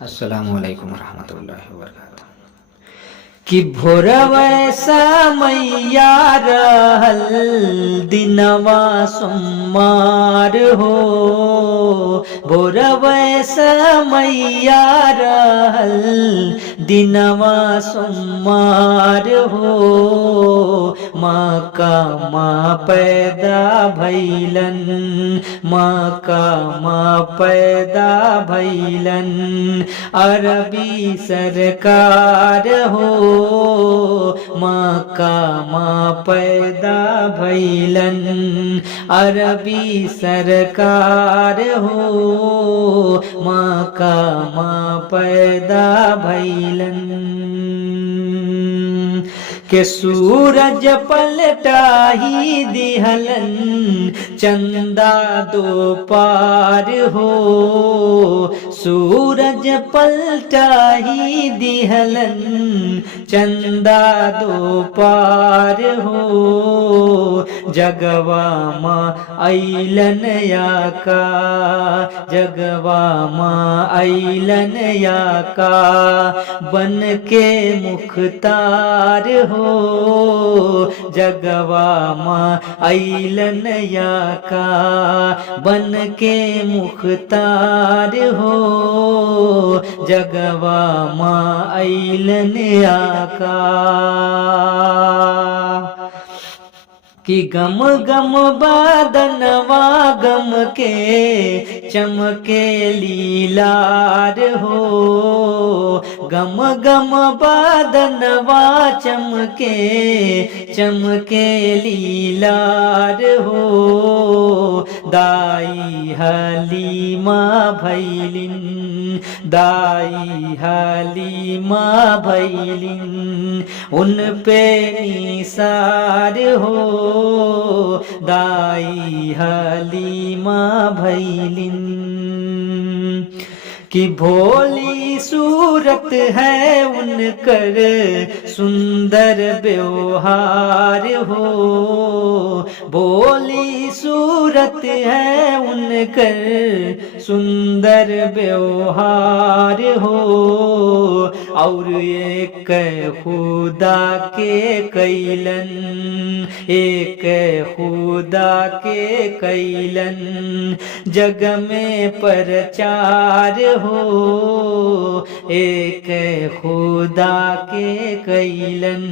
अस्सलामु अलैकुम रहमतुल्लाहि व बरकातुहू। कि भोरवैसा मैया रहल दिनवा सोमवार हो, भोरवैसा मैया रहल दिनवा सोमवार हो। माँ का माँ पैदा भैलन, माँ का माँ पैदा भैलन, अरबी सरकार हो। माँ का माँ पैदा भैलन, अरबी सरकार हो। माँ का माँ पैदा भैलन, के सूरज पलटा ही दिहलन, चंदा दो पार हो। सूरज पलटा ही दिहलन, चंदा दो पार हो। जगवा माँ अइलन या का, जगवा माँ अइलन या का, बन के मुख्तार हो। जगवा माँ अइलन या का, बन के मुख्तार हो। जगवा माँ अइलन या का, कि गम गम बादनवा गम के चमके लीलार हो। गम गम बादनवा चमके चमके लीलार हो। दाई हलीमा भैलिन, दाई हलीमा भैलिन, उन पे निसार हो। दाई हलीमा भैलिन, कि भोली सूरत है उनकर, सुंदर व्यवहार हो। भोली सूरत है उनकर, सुंदर व्यवहार हो। और एक खुदा के कैलन, एक खुदा के कैलन, जग में प्रचार हो। एक खुदा के कैलन,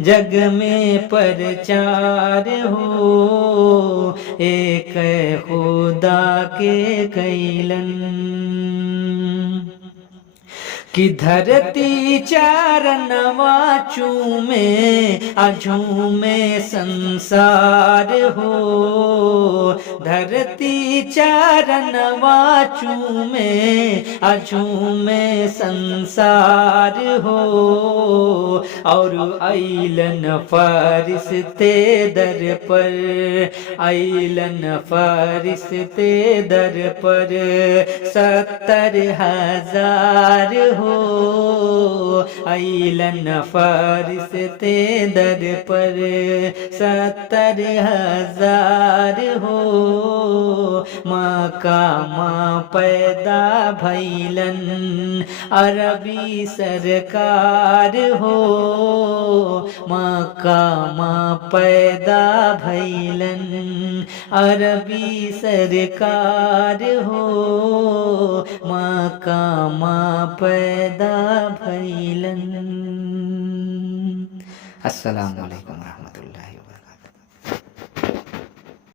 जग में प्रचार हो। एक खुदा के कैलन, कि धरती चारनवा चूमे अझूमे संसार हो। धरती चारनवा चूमे अझूमे संसार हो। और अइलन फरिश्ते दर पर, अइलन फरिश्ते दर पर, 70,000 हो। अइलन फरिश्ते दर पर, 70,000 हो। माँ का माँ पैदा भैलन, अरबी सरकार हो। माँ का माँ पैदा भैलन, अरबी सरकार हो। माँ का माँ पैदा भैलन। अस्सलामु अलैकुम रहमतुल्लाह।